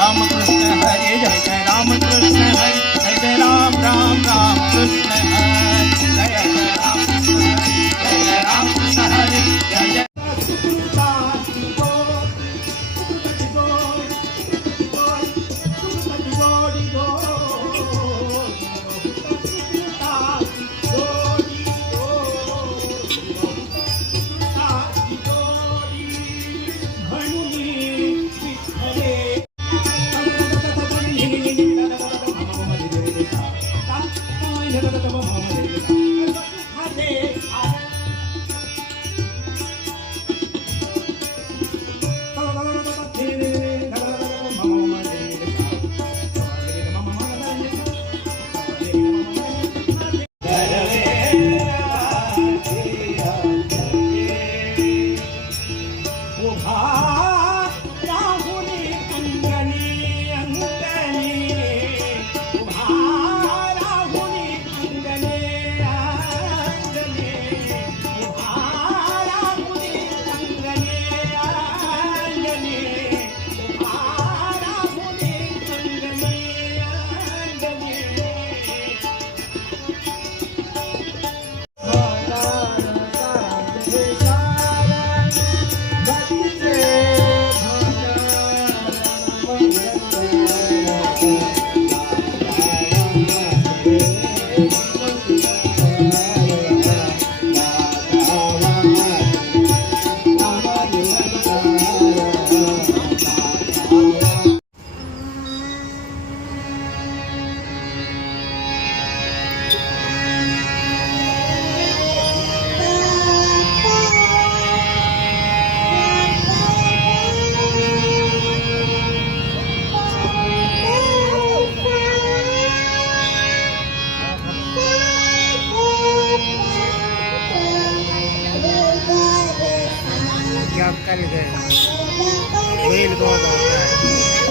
राम कृष्ण हरे जय जय राम कृष्ण हरे जय जय राम राम राम कृष्ण हरे जय जय राम कृष्ण हरे जय जय राम कृष्ण हरे जय जय कल गए वेल बहुत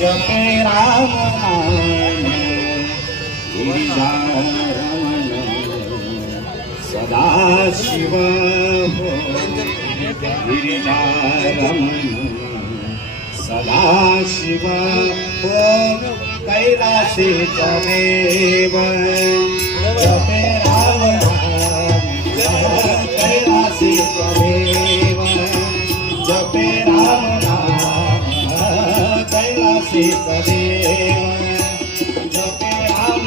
जपे राम सदा शिव गिरिजारमण सदा शिव कैलासे देव जपे राम कैलासे देव जपे राम कैलासे देव जपे राम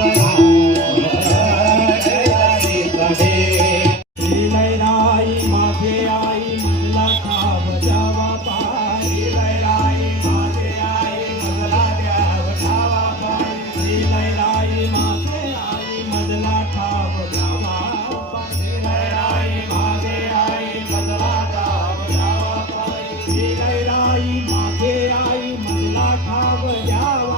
कैलासे देव लैराई माथे आई मजला खाव जावा पाई लैराई माथे आई मजला द्याव खावा पाई लैराई माथे आई मजला खाव जावा पाई लैराई माथे आई मजला खाव जावा पाई लैराई माथे आई मजला खाव जावा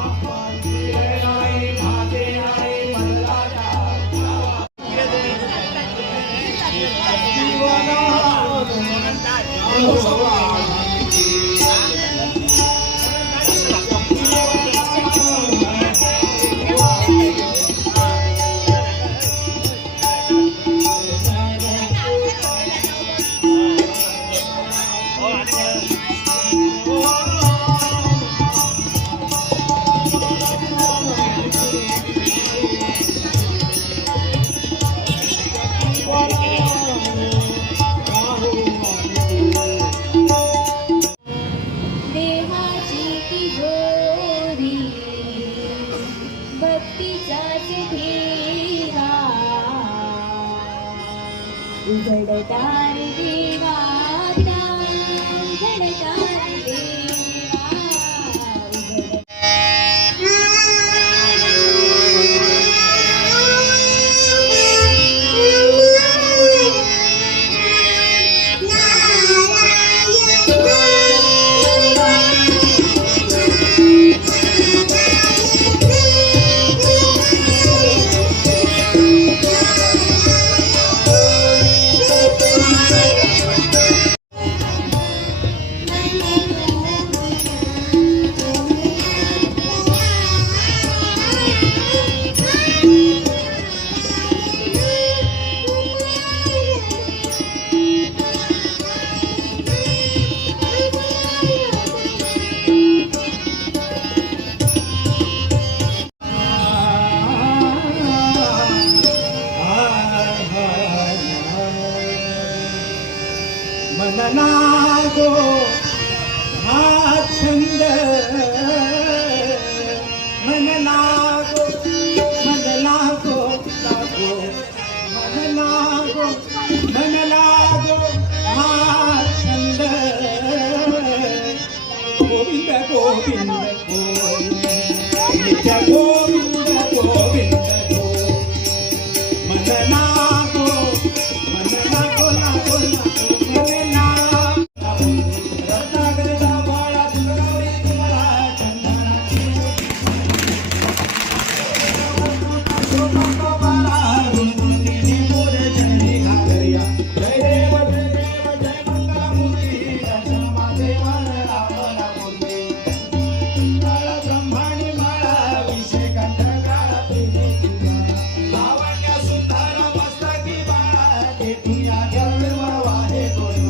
उघडता रे देवा आता, उघडता रे देवा, उघडता. मन लागो हा छंद, मन लागो, मन लागो, लागो, मन लागो, मन लागो हा छंद. गोविंद गोविंद गोविंद, नित्य गोविंद गोविंद गोविंद. मन लागो, मन लागो, लागो, लागो, मन लागो. रत्नागिरीचा बाळा दुर्गावरी तुम्हाला चंदनाची शोभा बाळा रुंदीने मोरजरी घागरिया. जय देव जय देव जय मंगलमूर्ती, दशमादेवान रावला मूर्ती. बाळा ब्रह्माणी बाळा अभिषेकांत गाळा लावण्य सुंदर मस्तकी बाळा, ते तुझ्या जन्म वाहे करू.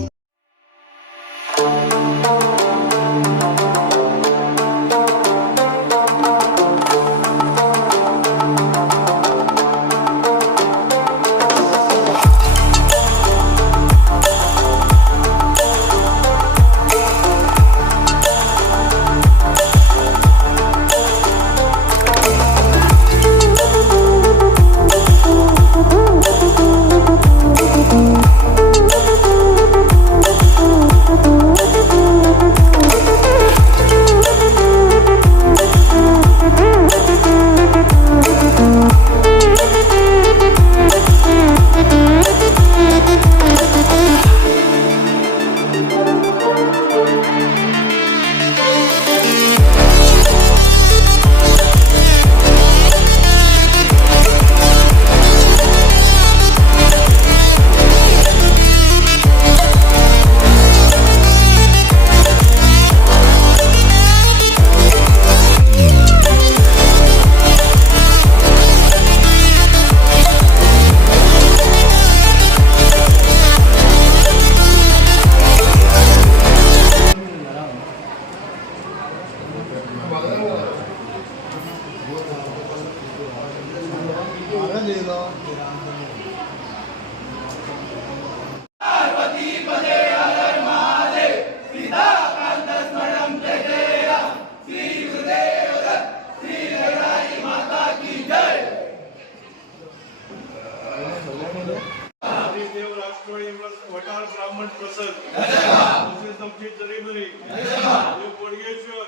देव राष्ट्रवाडी वटार ब्राह्मण प्रसन्न तसेच आमची जरीमरी देव बोडगेश्वर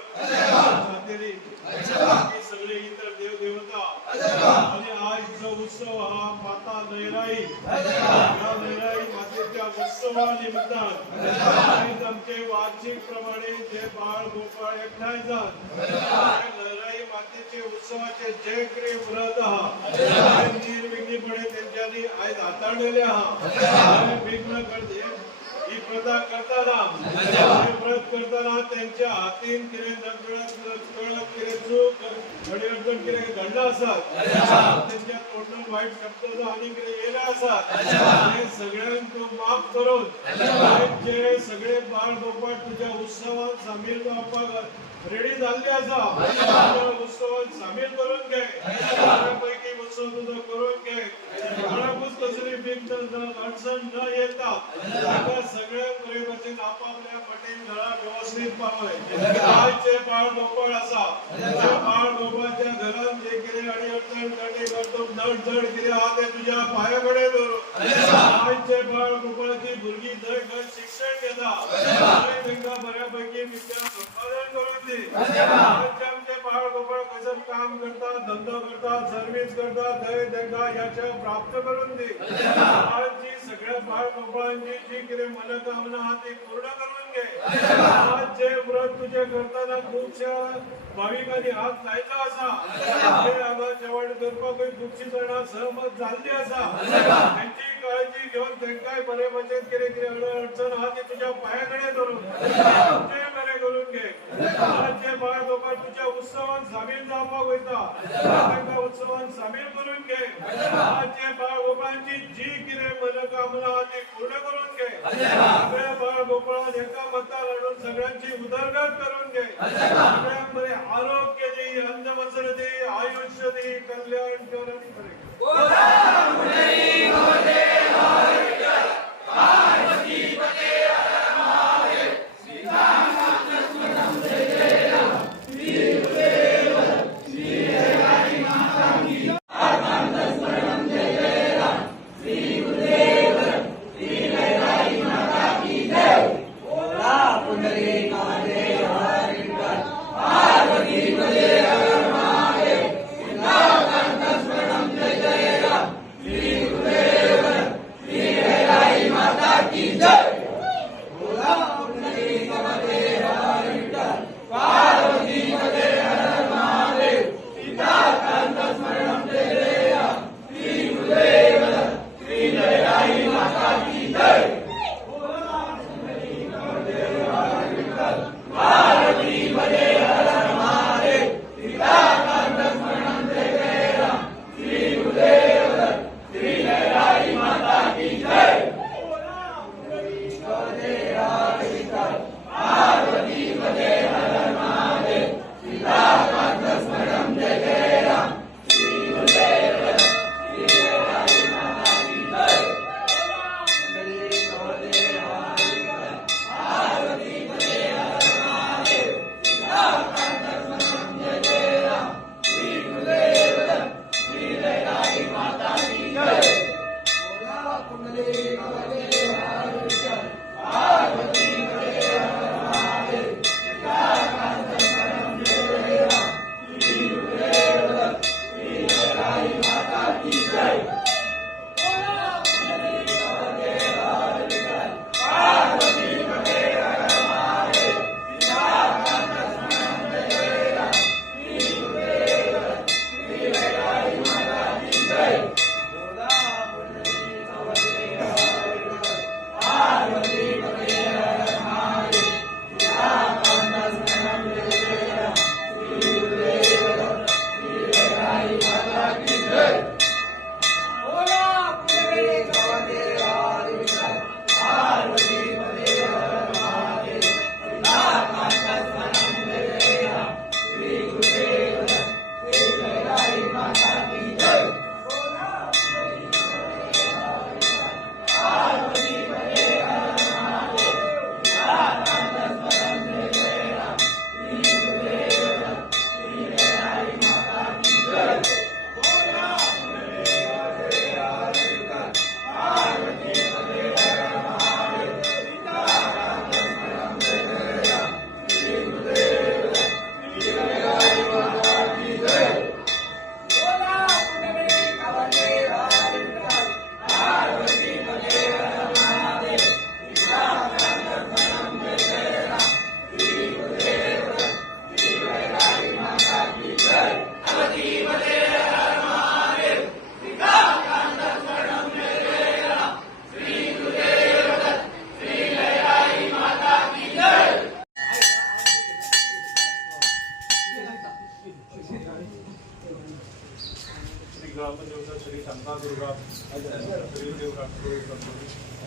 सातेरी बाकी सगळे इतर देव देवता आणि आजचा उत्सव हा माता नैराई या नैराई मातेच्या उत्सवानिमित्तान आज आमचे वार्षिक प्रमाणे जे बाळ गोपाळ एकठांय जात नैराई मातेचे उत्सवाचे जय क्रिय व्रत हा निर्विघ्नपणे त्यांच्यानी आज हाताळलेले हा विघ्न करते ही प्रथा करताना हे व्रत करताना त्यांच्या हातीन किरे नकळत किरे चूक अडचण किरे घडला असतात त्यांच्या तोंडून वाईट शब्द आणि किरे येला असतात हे सगळ्यांना माफ करून जे सगळे बाळ गोपाळ तुझ्या उत्सवात सामील व्हावपाक रेडी झाले असा उत्सवात सामील करून घे त्यापैकी उत्सव तुझा करून घे बाळापूस कसली बिघ्न अडचण न येता सगळ्या प्रेमाचे आपापल्या पटेल घरा व्यवस्थित पावय आजचे बाळ गोपाळ असा त्या बाळ गोपाळच्या घरात जे किरे अडचण काटे करतो धड धड किरे हा ते तुझ्या पायाकडे धरू आजचे बाळ आजचे आमचे बाळ गोपाळ कसं काम करतात, धंदा करतात, सर्व्हिस करतात, दय त्यांना याच्या प्राप्त करून दे. आजची सगळ्या बाळ गोपाळांची जी किती मनोकामना हा ती पूर्ण करून घे. आज जे व्रत तुझे करताना खूपशा भाविकांनी हात लायला असा, ते आम्हा जेवण करपाक खूपशी जणां सहमत झाली असा. त्यांची काळजी घेऊन त्यांकाय बरे मजेत किती अडचण हा ती तुझ्या पायाकडे धरून ते बरे करून घे. आज जे बाळ गोपाळ तुझ्या उत्सवात सामील जावपाक वयता, त्यांना उत्सवात सामील करून घे. आज जे बाळ गोपाळांची जी किती मनोकामना हा ती पूर्ण करून घे. सगळ्या बाळ गोपाळांना एका मतार आणून सगळ्यांची उदरगत करून घे. सगळ्यांक बरे आरोग्य दे, अंधवस्त्र दे, आयुष्य दे, कल्याण कर आणि बरे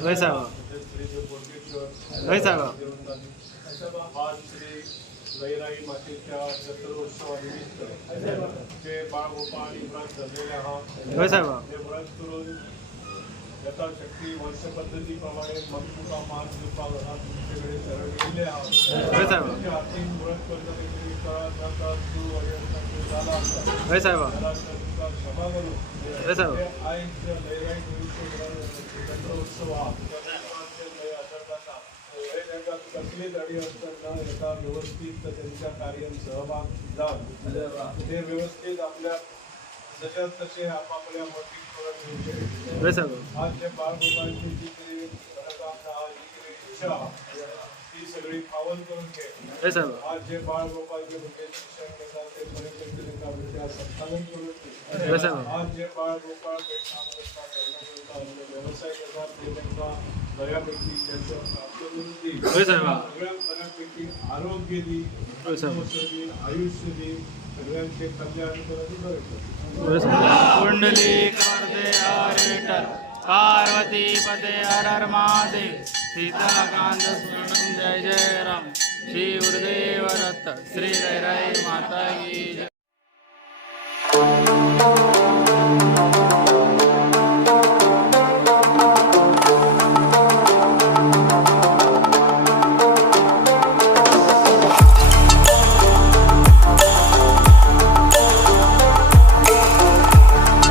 वैसा वैसा लयराई मातेच्या चतुर्उत्सवानिमित्त जे बाळ गोपाळ आणि व्रत धरलेले आहात ते व्रत करून यथाशक्ती वर्ष पद्धतीप्रमाणे मग तुका मान दिवपाक तुमच्याकडे शरण गेले आहात. हातीन व्रत करता तू झाला तुका क्षमा करू. आयज लयराई चतुर्उत्सव हा त्यांना कसलीच अडी असताना एका व्यवस्थित त्यांच्या कार्यात सहभाग जाऊन ते व्यवस्थित आपल्या जशात तसे आपापल्या मौलिक करून घेऊ शकते. वैसा भाऊ आज जे बाळगोपाळांची जी काही मनोकामना जी काही इच्छा ती सगळी पावन करून घे. वैसा भाऊ आज जे बाळगोपाळचे म्हणजे शिक्षण घेतात ते पर्यटन विद्या संपादन करून घे. वैसा भाऊ आज जे बाळगोपाळ काम करतात व्यवसाय करतात ते त्यांना बऱ्यापैकी त्यांचं प्राप्त करून देईल. वैसा भाऊ सगळ्या बऱ्यापैकी आरोग्य देईल, वैसा देईल, आयुष्य देईल, सगळ्यांचे कल्याण करून बरं. कुंडली करते हर विठ्ठल पार्वती पते हर हर महादेव सीताकांत स्वर्णम जय जय राम श्री गुरुदेव दत्त श्री रैराई माता की जय.